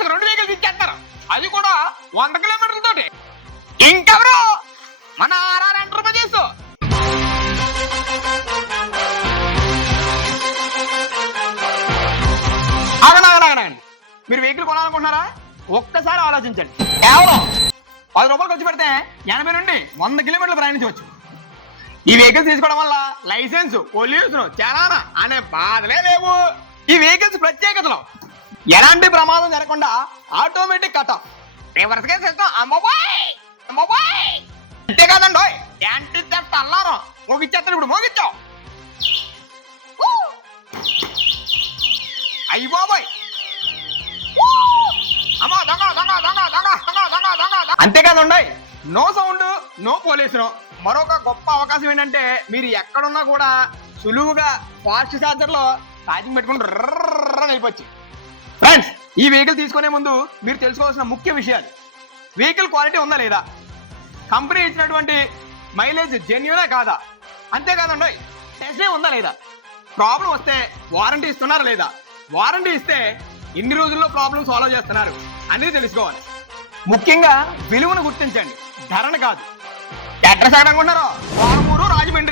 Fast 2 vehicles ఇచ్చేస్తారు, అది కూడా 100 కిలోమీటర్లతోటి. ఇంకెవరు? మన ఆర్ఆర్ ఎంటర్ప్రైజెస్. ఆగండి, మీరు వెహికల్ కొనాలనుకుంటున్నారా? ఒక్కసారి ఆలోచించండి. కేవలం 10 రూపాయలు ఖర్చు పెడితే 80 నుండి 100 కిలోమీటర్లు ప్రయాణించవచ్చు. ఈ వెహికల్స్ తీసుకోవడం వల్ల లైసెన్స్, పొల్యూషన్, చలానా అనే బాధలే లేవు. ఈ వెహికల్స్ ప్రత్యేకతలు ఎలాంటి ప్రమాదం జరగకుండా ఆటోమేటిక్ కట్ ఆఫ్, రివర్స్ గా సిస్టమ్, అమ్మబాయ్ అంతే కాదండి, యాంటీ థెఫ్ట్ అల్లారం మోగిచ్చేస్తాను. ఇప్పుడు మోగిచ్చావు, అయ్యి బాబోయ్, అంతేకాదండి, నో సౌండ్, నో పొల్యూషన్. మరొక గొప్ప అవకాశం ఏంటంటే మీరు ఎక్కడున్నా కూడా సులువుగా ఫాస్ట్ ఛార్జర్ లో ఛార్జింగ్ పెట్టుకుని రన్ అయిపోవచ్చు. ఫ్రెండ్స్, ఈ వెహికల్ తీసుకునే ముందు మీరు తెలుసుకోవాల్సిన ముఖ్య విషయాలు: వెహికల్ క్వాలిటీ ఉందా లేదా, కంపెనీ ఇచ్చినటువంటి మైలేజ్ జెన్యూనా కాదా, అంతేకాదండి టెస్ట్ ఉందా లేదా, ప్రాబ్లం వస్తే వారంటీ ఇస్తున్నారా లేదా, వారంటీ ఇస్తే ఎన్ని రోజుల్లో ప్రాబ్లం సాల్వ్ చేస్తున్నారు అనేది తెలుసుకోవాలి. ముఖ్యంగా విలువను గుర్తించండి, ధరను కాదు. అడ్రస్ ఎక్కడ అనుకుంటున్నారో? రాజమండ్రి.